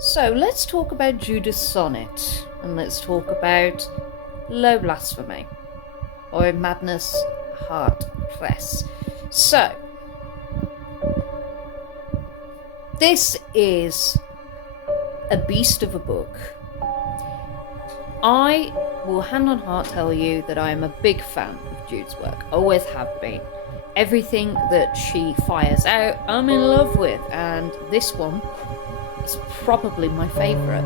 So let's talk about Judith Sonnet, and let's talk about Low Blasphemy, or Madness Heart Press. So, this is a beast of a book. I will hand on heart tell you that I am a big fan of Jude's work, always have been. Everything that she fires out, I'm in love with, and this one is probably my favourite.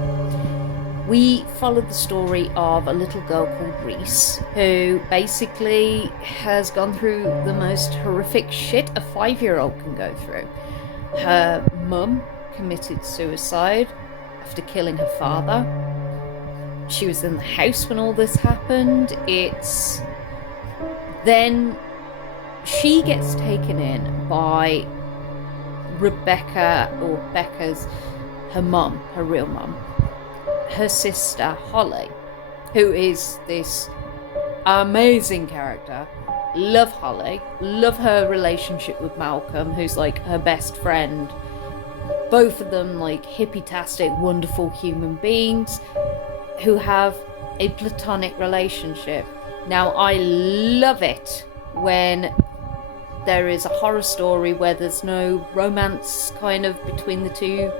We followed the story of a little girl called Reese, who basically has gone through the most horrific shit a 5-year-old can go through. Her mum committed suicide after killing her father. She was in the house when all this happened. Then she gets taken in by Rebecca, or Becca's, her mum, her real mum, her sister Holly, who is this amazing character. Love Holly, love her relationship with Malcolm, who's like her best friend. Both of them like hippie-tastic, wonderful human beings who have a platonic relationship. Now, I love it when there is a horror story where there's no romance kind of between the two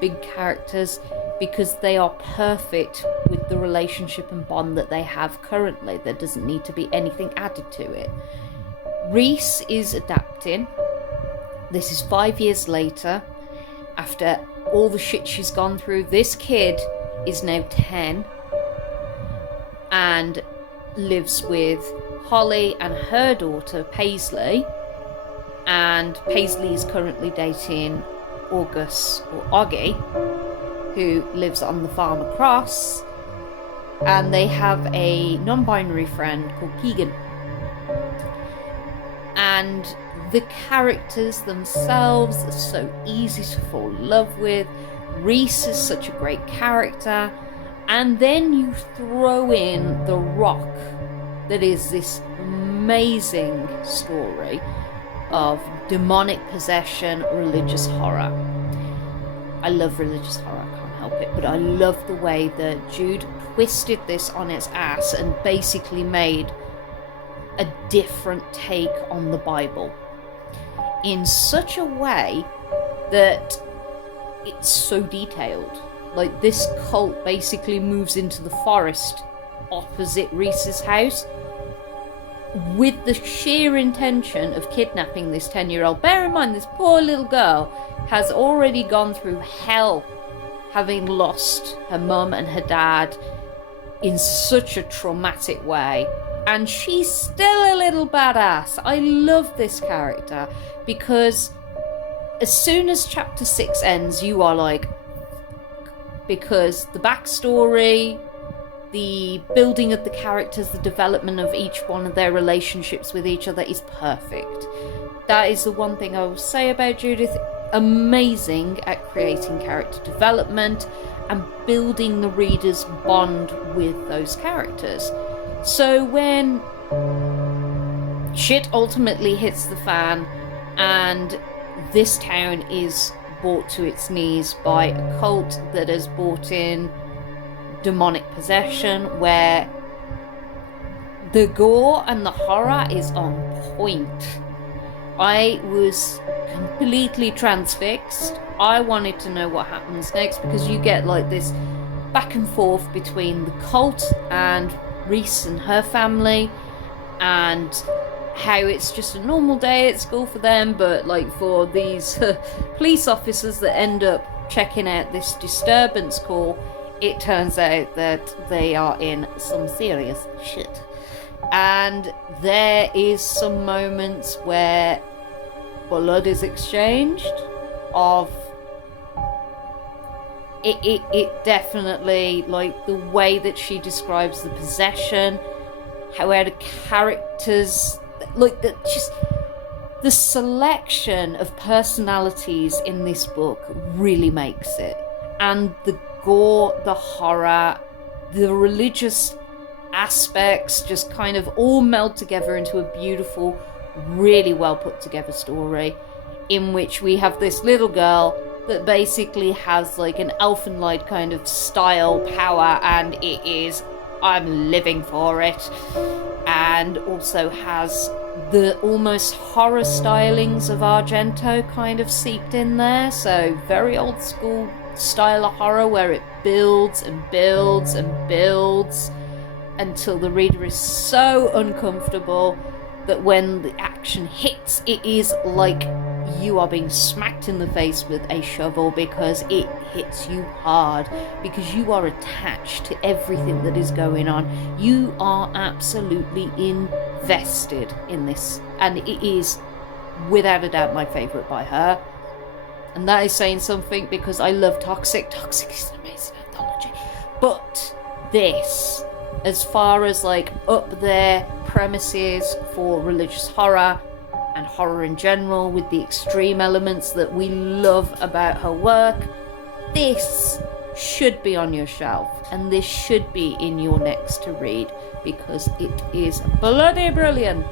big characters, because they are perfect with the relationship and bond that they have currently. There doesn't need to be anything added to it. Reese is adapting. This is 5 years later, after all the shit she's gone through. This kid is now 10 and lives with Holly and her daughter Paisley, and Paisley is currently dating August, or Oggy, who lives on the farm across, and they have a non-binary friend called Keegan. And the characters themselves are so easy to fall in love with. Reese is such a great character, and then you throw in The Rock, that is this amazing story of demonic possession, religious horror. I love religious horror, I can't help it, but I love the way that Jude twisted this on its ass and basically made a different take on the Bible in such a way that it's so detailed. Like, this cult basically moves into the forest opposite Reese's house with the sheer intention of kidnapping this 10-year-old. Bear in mind, this poor little girl has already gone through hell, having lost her mum and her dad in such a traumatic way, and she's still a little badass. I love this character because as soon as chapter 6 ends, you are like, because the backstory, the building of the characters, the development of each one of their relationships with each other is perfect. That is the one thing I will say about Judith. Amazing at creating character development and building the reader's bond with those characters. So when shit ultimately hits the fan and this town is brought to its knees by a cult that has brought in demonic possession, where the gore and the horror is on point. I was completely transfixed. I wanted to know what happens next, because you get like this back and forth between the cult and Reese and her family, and how it's just a normal day at school for them, but like for these police officers that end up checking out this disturbance call, it turns out that they are in some serious shit. And there is some moments where blood is exchanged. It definitely, like the way that she describes the possession, how the characters, like the selection of personalities in this book really makes it. And the gore, the horror, the religious aspects just kind of all meld together into a beautiful, really well put together story in which we have this little girl that basically has like an elfin light kind of style power, and I'm living for it. And also has the almost horror stylings of Argento kind of seeped in there, so very old school style of horror where it builds and builds and builds until the reader is so uncomfortable that when the action hits, it is like you are being smacked in the face with a shovel, because it hits you hard, because you are attached to everything that is going on. You are absolutely invested in this, and it is without a doubt my favourite by her. And that is saying something, because I love Toxic. Toxic is an amazing anthology. But this, as far as like up there premises for religious horror and horror in general, with the extreme elements that we love about her work, this should be on your shelf, and this should be in your next to read, because it is bloody brilliant.